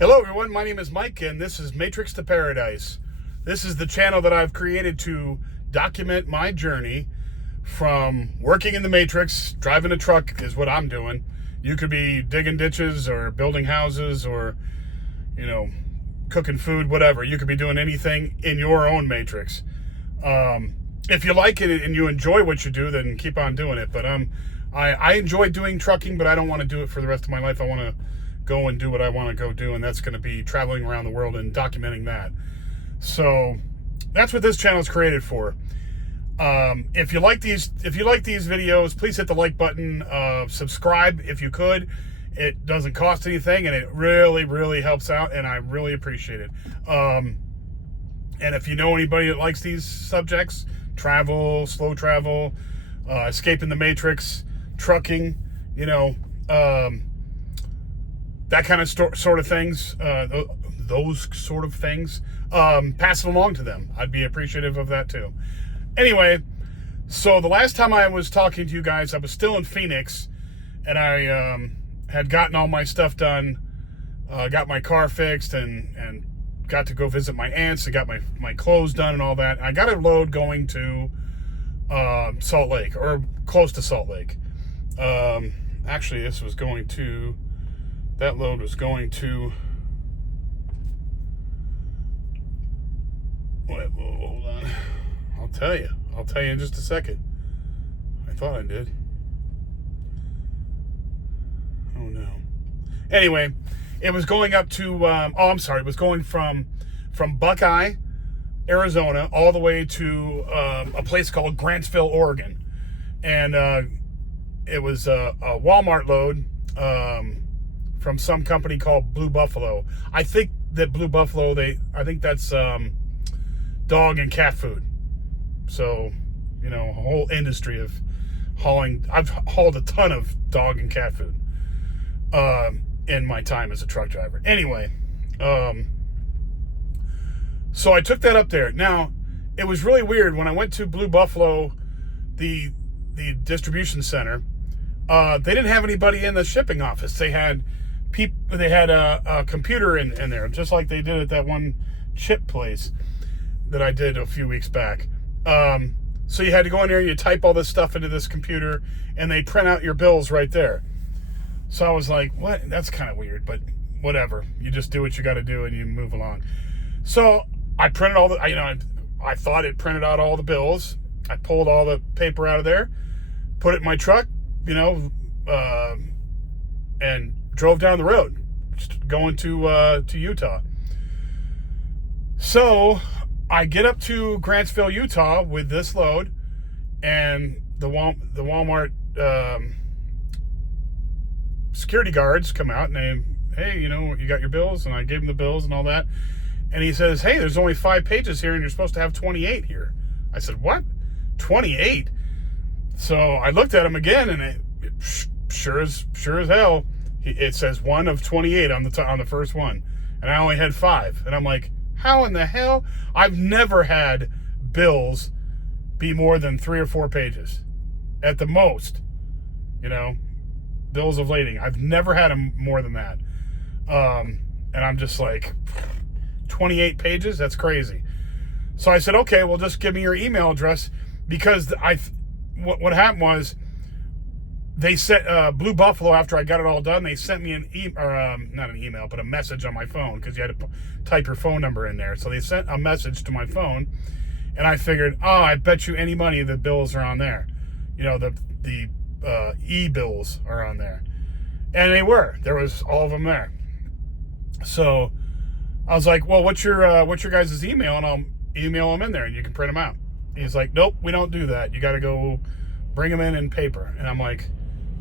Hello everyone, my name is Mike and this is Matrix to Paradise. This is the channel that I've created to document my journey from working in the Matrix. Driving a truck is what I'm doing. You could be digging ditches or building houses or, cooking food, whatever. You could be doing anything in your own Matrix. If you like it and you enjoy what you do, then keep on doing it. But I enjoy doing trucking, but I don't want to do it for the rest of my life. I want to go and do what I want to go do, and that's going to be traveling around the world and documenting that. So that's what this channel is created for. If you like these videos, please hit the like button. Subscribe if you could. It doesn't cost anything, and it really helps out, and I really appreciate it. And if you know anybody that likes these subjects, travel, slow travel, escaping the Matrix, trucking, that kind of sort of things, those sort of things, pass it along to them. I'd be appreciative of that too. Anyway, so the last time I was talking to you guys, I was still in Phoenix, and I had gotten all my stuff done, got my car fixed, and got to go visit my aunts, and got my clothes done and all that. I got a load going to Salt Lake, or close to Salt Lake. Actually, that load was going to, wait, hold on. I'll tell you in just a second. I thought I did. Oh no. Anyway, it was going up to, it was going from Buckeye, Arizona, all the way to a place called Grantsville, Oregon. And it was a Walmart load, from some company called Blue Buffalo. I think that Blue Buffalo, I think that's dog and cat food. So, a whole industry of hauling. I've hauled a ton of dog and cat food in my time as a truck driver. Anyway, so I took that up there. Now, it was really weird when I went to Blue Buffalo, the distribution center. They didn't have anybody in the shipping office. They had a computer in there, just like they did at that one chip place that I did a few weeks back. So you had to go in there, you type all this stuff into this computer, and they print out your bills right there. So I was like, what? That's kind of weird, but whatever. You just do what you got to do and you move along. So I printed all the, I thought it printed out all the bills. I pulled all the paper out of there, put it in my truck, and drove down the road, just going to Utah. So I get up to Grantsville, Utah with this load, and the Walmart security guards come out and they, hey, you got your bills? And I gave him the bills and all that. And he says, hey, there's only 5 pages here and you're supposed to have 28 here. I said, what? 28? So I looked at him again, and it sure as hell, it says 1 of 28 on the first one, and I only had 5. And I'm like, how in the hell? I've never had bills be more than 3 or 4 pages, at the most. Bills of lading. I've never had them more than that. And I'm just like, 28 pages? That's crazy. So I said, okay, well, just give me your email address, because what happened was, they sent Blue Buffalo, after I got it all done, they sent me not an email, but a message on my phone, because you had to type your phone number in there. So they sent a message to my phone, and I figured, I bet you any money the bills are on there. The e-bills are on there. And they were. There was all of them there. So I was like, well, what's your guys' email? And I'll email them in there, and you can print them out. He's like, nope, we don't do that. You got to go bring them in paper. And I'm like,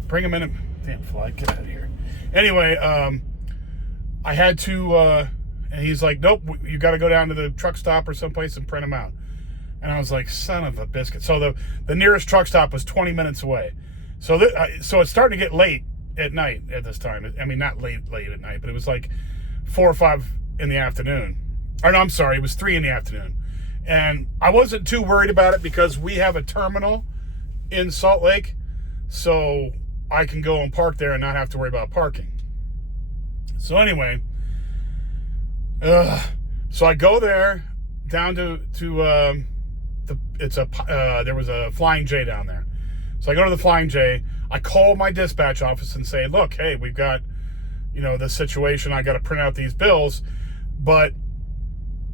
bring them in. Damn fly, get out of here. Anyway, I had to, and he's like, nope, you got to go down to the truck stop or someplace and print them out. And I was like, son of a biscuit. So the nearest truck stop was 20 minutes away. So so it's starting to get late at night at this time. I mean, not late at night, but it was like 4 or 5 in the afternoon. Or no, I'm sorry, it was 3 in the afternoon. And I wasn't too worried about it, because we have a terminal in Salt Lake, so I can go and park there and not have to worry about parking. So anyway, So I go there down to there was a Flying J down there. So I go to the Flying J. I call my dispatch office and say, look, hey, we've got, this situation. I got to print out these bills, but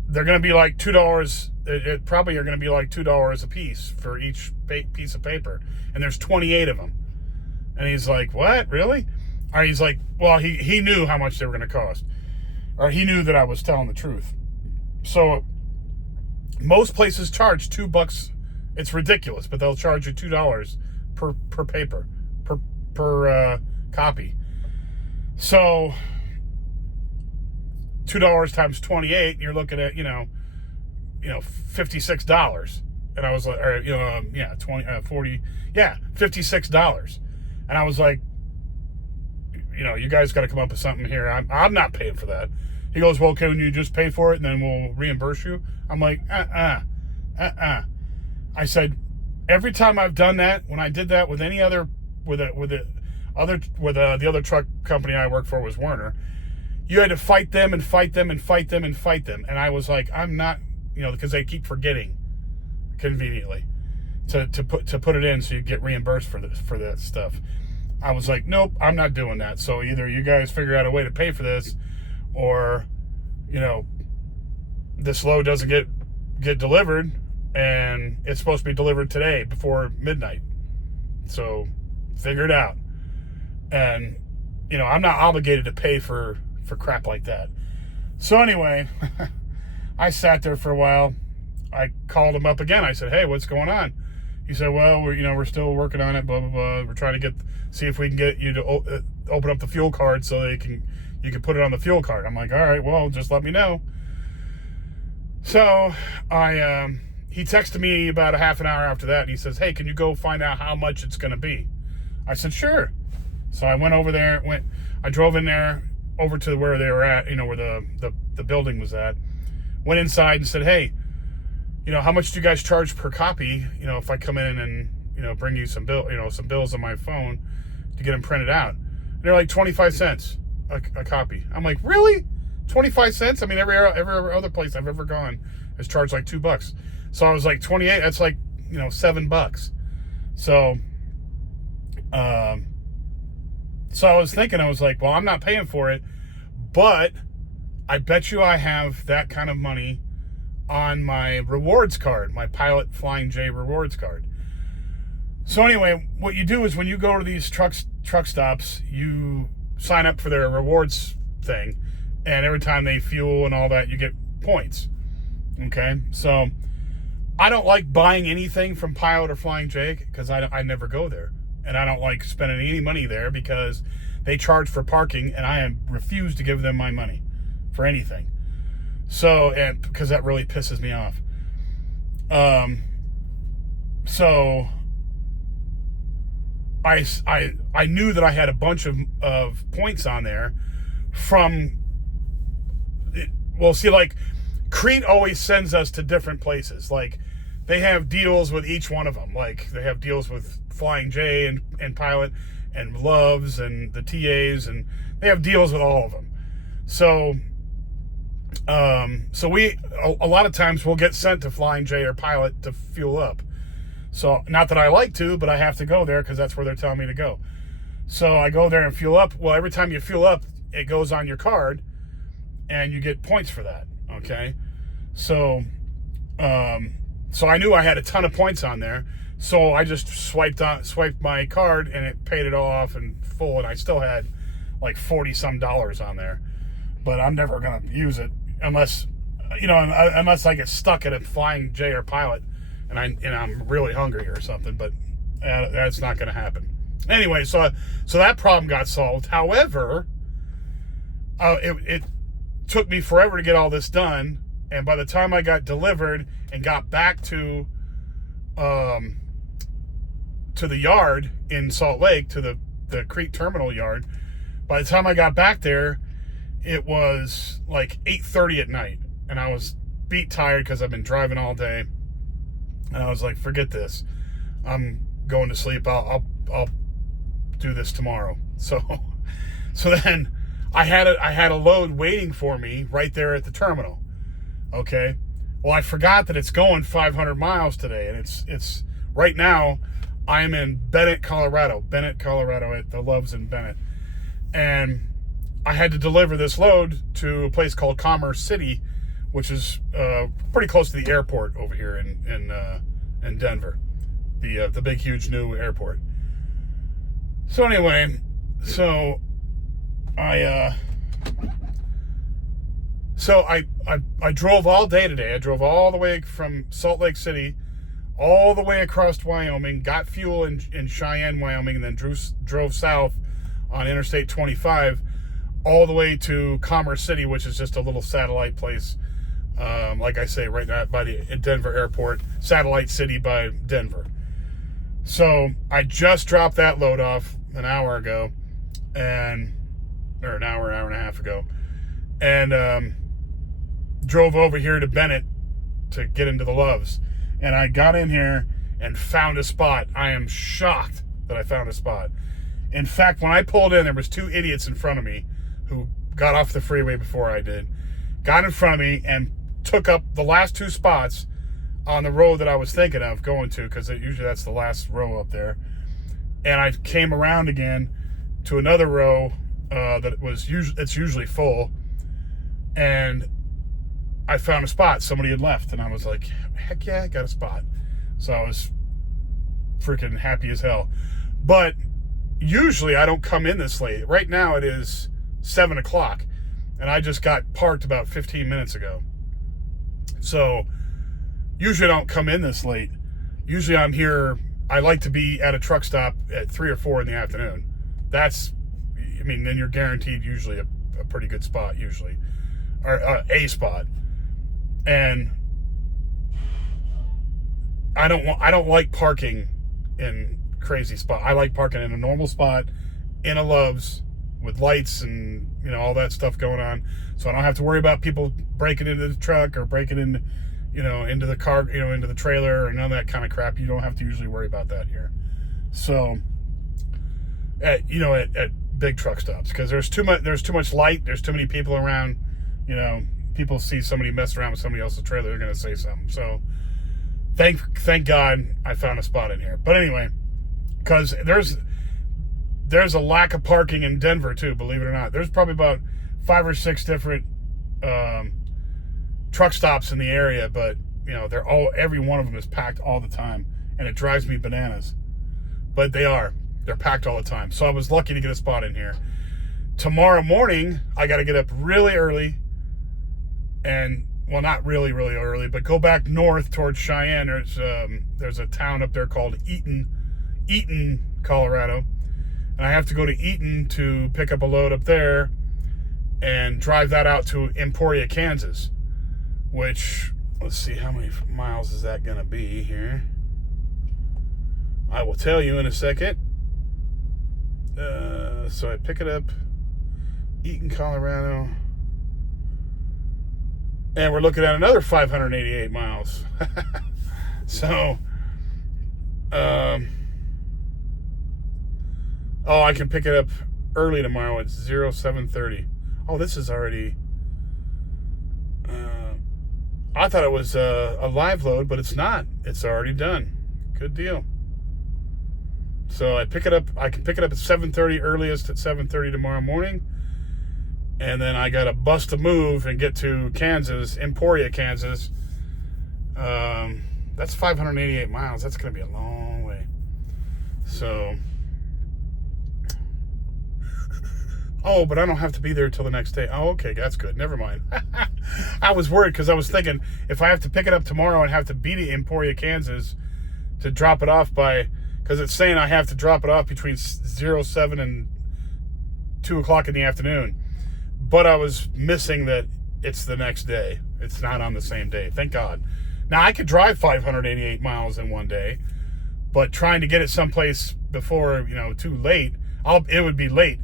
they're going to be like $2. It probably are going to be like $2 a piece for each piece of paper. And there's 28 of them. And he's like, what? Really? Or he's like, well, he knew how much they were going to cost. Or he knew that I was telling the truth. So most places charge $2. It's ridiculous, but they'll charge you $2 per paper, per copy. So $2 times 28, you're looking at, $56. And I was like, $56. And I was like, you guys got to come up with something here. I'm not paying for that. He goes, well, can you just pay for it and then we'll reimburse you? I'm like, I said, every time I've done that, when I did that with any other, the other truck company I worked for was Werner, you had to fight them and fight them and fight them and fight them. And I was like, I'm not, because they keep forgetting conveniently to put it in so you get reimbursed for that stuff. I was like, nope, I'm not doing that. So either you guys figure out a way to pay for this, or this load doesn't get delivered, and it's supposed to be delivered today before midnight. So figure it out. And I'm not obligated to pay for crap like that. So anyway, I sat there for a while. I called him up again. I said, hey, what's going on? He said, well, we're still working on it, blah, blah, blah. We're trying to see if we can get you to open up the fuel card so you can put it on the fuel card. I'm like, all right, well, just let me know. So he texted me about a half an hour after that, and he says, hey, can you go find out how much it's going to be? I said, sure. So I went over there, I drove in there over to where they were at, where the building was at. Went inside and said, hey, how much do you guys charge per copy? If I come in and, bring you some bills on my phone to get them printed out. And they're like 25 cents a copy. I'm like, really? 25 cents? I mean, every other place I've ever gone has charged like $2. So I was like, 28, that's like, $7. So, so I was thinking, I was like, well, I'm not paying for it, but I bet you I have that kind of money on my rewards card, my Pilot Flying J rewards card. So anyway, what you do is when you go to these truck stops, you sign up for their rewards thing, and every time they fuel and all that, you get points. Okay, so I don't like buying anything from Pilot or Flying J because I never go there, and I don't like spending any money there because they charge for parking, and I refuse to give them my money for anything. So, and because that really pisses me off. So I knew that I had a bunch of points on there from, well, see, like Crete always sends us to different places. Like they have deals with each one of them. Like they have deals with Flying J and Pilot and Loves and the TAs, and they have deals with all of them. So we a lot of times we'll get sent to Flying J or Pilot to fuel up. So not that I like to, but I have to go there because that's where they're telling me to go. So I go there and fuel up. Well, every time you fuel up, it goes on your card, and you get points for that. Okay, so I knew I had a ton of points on there, so I just swiped my card, and it paid it all off in full, and I still had like $40-some on there. But I'm never gonna use it unless I get stuck at a Flying J or Pilot, and I'm really hungry or something. But that's not gonna happen. Anyway, so that problem got solved. However, it took me forever to get all this done, and by the time I got delivered and got back to the yard in Salt Lake, to the Crete terminal yard, by the time I got back there, it was like 8:30 at night, and I was beat tired because I've been driving all day, and I was like, forget this, I'm going to sleep. I'll do this tomorrow. So then I had a load waiting for me right there at the terminal. Okay. Well, I forgot that it's going 500 miles today, and it's right now. I am in Bennett, Colorado, at the Loves in Bennett, and I had to deliver this load to a place called Commerce City, which is pretty close to the airport over here in Denver, the big, huge new airport. So anyway, I drove all day today. I drove all the way from Salt Lake City, all the way across Wyoming, got fuel in Cheyenne, Wyoming, and then drove south on Interstate 25 all the way to Commerce City, which is just a little satellite place, like I say, right now by the Denver airport, satellite city by Denver. So I just dropped that load off an hour ago, or an hour and a half ago, and drove over here to Bennett to get into the Loves. And I got in here and found a spot. I am shocked that I found a spot. In fact, when I pulled in, there was two idiots in front of me who got off the freeway before I did, got in front of me and took up the last two spots on the road that I was thinking of going to, because usually that's the last row up there. And I came around again to another row it's usually full, and I found a spot. Somebody had left, and I was like, heck yeah, I got a spot. So I was freaking happy as hell. But usually I don't come in this late. Right now it is 7 o'clock, and I just got parked about 15 minutes ago. So usually I don't come in this late. Usually I'm here. I like to be at a truck stop at 3 or 4 in the afternoon. Then you're guaranteed usually a pretty good spot, usually, or a spot. And I don't like parking in crazy spot. I like parking in a normal spot in a Loves with lights and all that stuff going on, so I don't have to worry about people breaking into the truck or breaking into into the car, into the trailer, or none of that kind of crap. You don't have to usually worry about that here. So at big truck stops, because there's too much light, there's too many people around. People see somebody mess around with somebody else's trailer, they're going to say something. So thank God I found a spot in here. But anyway, because there's a lack of parking in Denver too, believe it or not. There's probably about 5 or 6 different truck stops in the area, but every one of them is packed all the time, and it drives me bananas. But they're packed all the time. So I was lucky to get a spot in here. Tomorrow morning I got to get up really early, and not really early, but go back north towards Cheyenne. There's a town up there called Eaton, Colorado, and I have to go to Eaton to pick up a load up there and drive that out to Emporia, Kansas, which, let's see, how many miles is that gonna be here? I will tell you in a second. So I pick it up, Eaton, Colorado, and we're looking at another 588 miles. So, I can pick it up early tomorrow at 0730. Oh, this is already, I thought it was a live load, but it's not. It's already done. Good deal. So I can pick it up at 7:30, earliest at 7:30 tomorrow morning. And then I got to bust a move and get to Kansas, Emporia, Kansas. That's 588 miles. That's going to be a long way. So, but I don't have to be there till the next day. Oh, okay, that's good. Never mind. I was worried because I was thinking if I have to pick it up tomorrow and have to be to Emporia, Kansas to drop it off because it's saying I have to drop it off between 07 and 2 o'clock in the afternoon. But I was missing that it's the next day. It's not on the same day. Thank God. Now, I could drive 588 miles in one day, but trying to get it someplace before, too late, it would be late,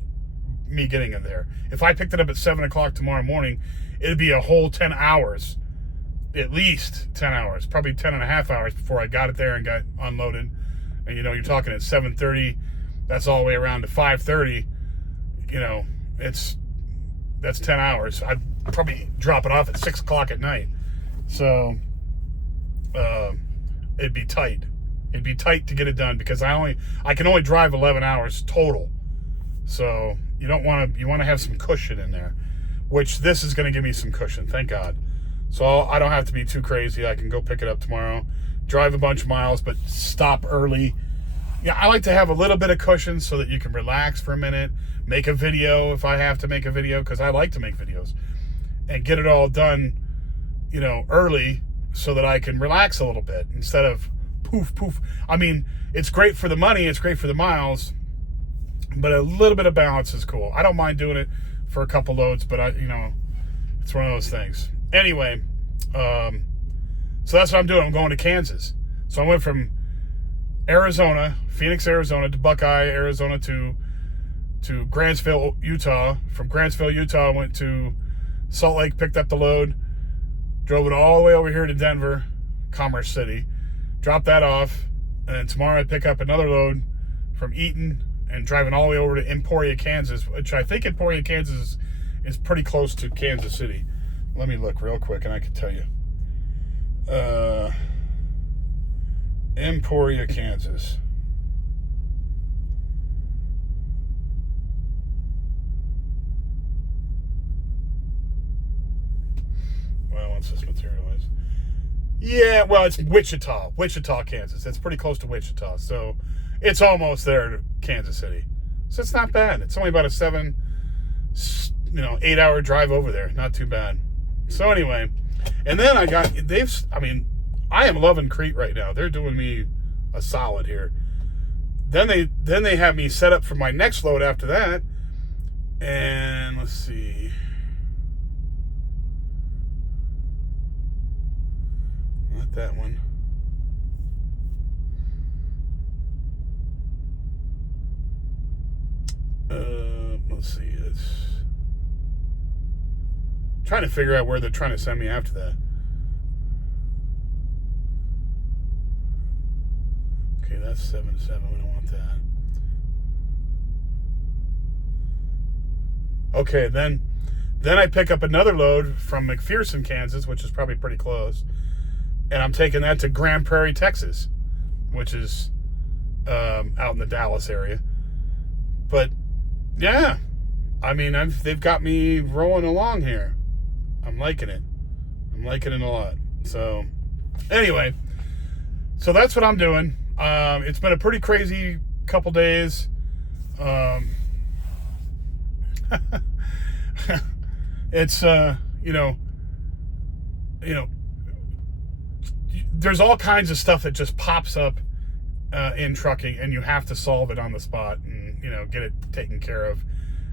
me getting it there. If I picked it up at 7 o'clock tomorrow morning, it'd be a whole 10 hours, at least 10 hours, probably 10 and a half hours before I got it there and got unloaded. And, you're talking at 7:30, that's all the way around to 5:30, that's 10 hours. I'd probably drop it off at 6 o'clock at night. So it'd be tight. It'd be tight to get it done because I can only drive 11 hours total. So you want to have some cushion in there, which this is going to give me some cushion. Thank God. So I don't have to be too crazy. I can go pick it up tomorrow, drive a bunch of miles, but stop early. Yeah, I like to have a little bit of cushion so that you can relax for a minute, make a video if I have to make a video, because I like to make videos, and get it all done, early so that I can relax a little bit instead of poof. I mean, it's great for the money, it's great for the miles, but a little bit of balance is cool. I don't mind doing it for a couple loads, but it's one of those things. Anyway, so that's what I'm doing. I'm going to Kansas. So I went from Arizona, Phoenix, Arizona, to Buckeye, Arizona, to Grantsville, Utah. From Grantsville, Utah, I went to Salt Lake, picked up the load, drove it all the way over here to Denver, Commerce City, dropped that off, and then tomorrow I pick up another load from Eaton and driving all the way over to Emporia, Kansas, which I think Emporia, Kansas is pretty close to Kansas City. Let me look real quick and I can tell you. Emporia, Kansas. Well, once this materializes. Yeah, well, it's Wichita, Kansas. It's pretty close to Wichita. So it's almost there to Kansas City. So it's not bad. It's only about a 8-hour drive over there. Not too bad. So anyway, and then I am loving Crete right now. They're doing me a solid here. Then they have me set up for my next load after that. And let's see. Not that one. Let's see. It's trying to figure out where they're trying to send me after that. Okay, that's 7-7. We don't want that. Okay, then I pick up another load from McPherson, Kansas, which is probably pretty close, and I'm taking that to Grand Prairie, Texas, which is out in the Dallas area. But yeah, I mean, they've got me rolling along here. I'm liking it. I'm liking it a lot. So anyway, so that's what I'm doing. It's been a pretty crazy couple days. It's there's all kinds of stuff that just pops up in trucking, and you have to solve it on the spot and get it taken care of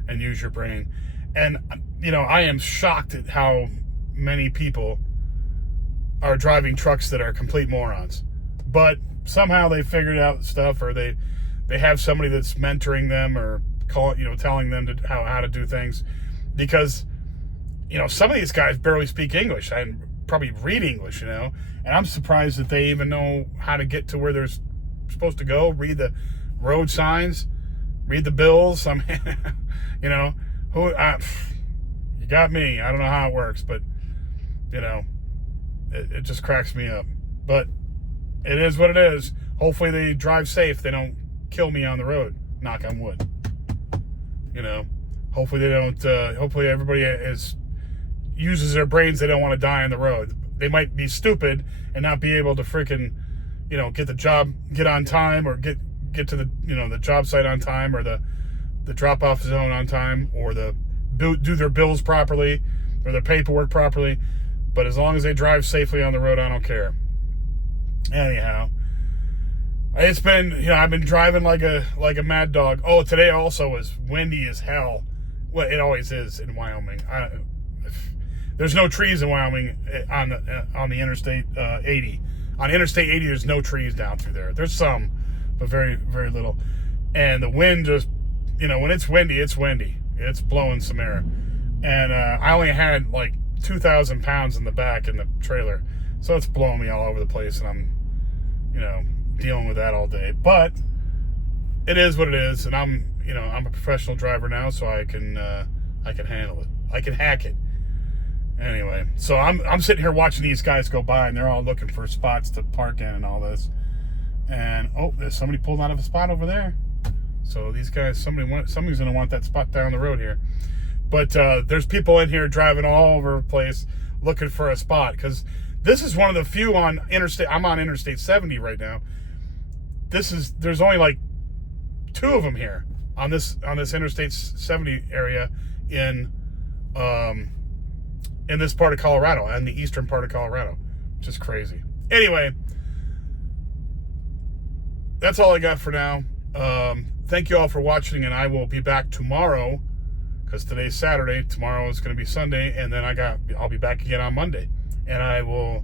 and use your brain. And I am shocked at how many people are driving trucks that are complete morons, but somehow they figured out stuff, or they have somebody that's mentoring them or telling them how to do things, because some of these guys barely speak English and probably read English, and I'm surprised that they even know how to get to where they're supposed to go, read the road signs, read the bills. I mean, you got me. I don't know how it works, but it just cracks me up. But it is what it is. Hopefully they drive safe. They don't kill me on the road. Knock on wood. Hopefully they don't. Hopefully everybody uses their brains. They don't want to die on the road. They might be stupid and not be able to freaking, get on time, or get to the the job site on time, or the drop off zone on time, or do their bills properly, or their paperwork properly. But as long as they drive safely on the road, I don't care. Anyhow, it's been, I've been driving like a mad dog. Oh, today also was windy as hell. Well, it always is in Wyoming. There's no trees in Wyoming on the Interstate 80. On Interstate 80, there's no trees down through there. There's some, but very, very little. And the wind just, when it's windy, it's windy. It's blowing some air. And I only had like 2,000 pounds in the back in the trailer. So it's blowing me all over the place, and I'm, dealing with that all day. But it is what it is, and I'm a professional driver now, so I can handle it. I can hack it. Anyway, so I'm sitting here watching these guys go by, and they're all looking for spots to park in and all this. And oh, there's somebody pulled out of a spot over there. So these guys, somebody's gonna want that spot down the road here. But there's people in here driving all over the place looking for a spot, because this is one of the few on interstate. I'm on Interstate 70 right now. There's only like 2 of them here on this Interstate 70 area in this part of Colorado, and the eastern part of Colorado, which is crazy. Anyway, that's all I got for now. Thank you all for watching, and I will be back tomorrow, because today's Saturday. Tomorrow is going to be Sunday, and then I'll be back again on Monday, and I will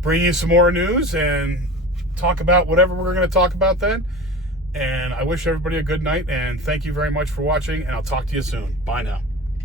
bring you some more news and talk about whatever we're going to talk about then. And I wish everybody a good night, and thank you very much for watching, and I'll talk to you soon. Bye now.